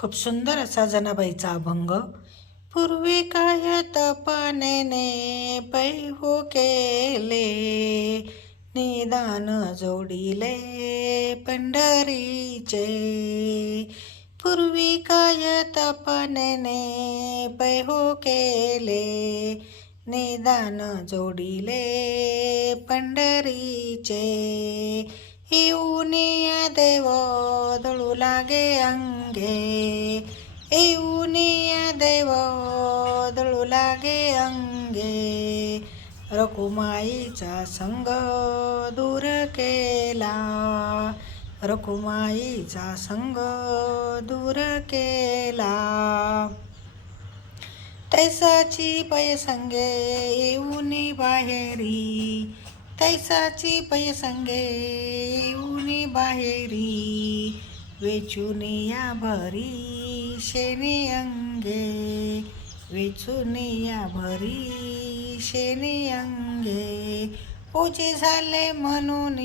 खूप सुंदर असा जनाबाईचा अभंग. पूर्वी काय तपानेने पै हो केले, निदान जोडिले पंढरीचे. पूर्वी काय तपानेने पै हो केले, निदान जोडिले पंढरीचे. येऊनिया देव दळू लागे अंगे, येऊनिया देव दळू लागे अंगे. रखुमाईचा संग दूर केला, रखुमाईचा संग दूर केला. तैसाची पैसंगे येऊनी बाहेरी, तैसाची पैसंगे येऊनी बाहेरी. वेचुनिया भरी शेनी अंगे, वेचुनिया भरी शेनी अंगे. ओझे झाले म्हणून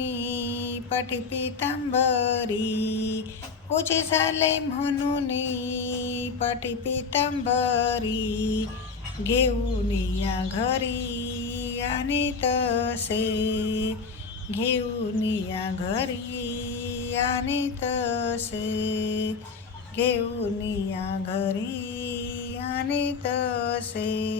पाठी पितांबरी, ओझे झाले म्हणून पाठी पितांबरी. घेऊन या घरी आणि तसे, घेऊन या घरी आणि तसे, घेऊन या घरी आणि तसे.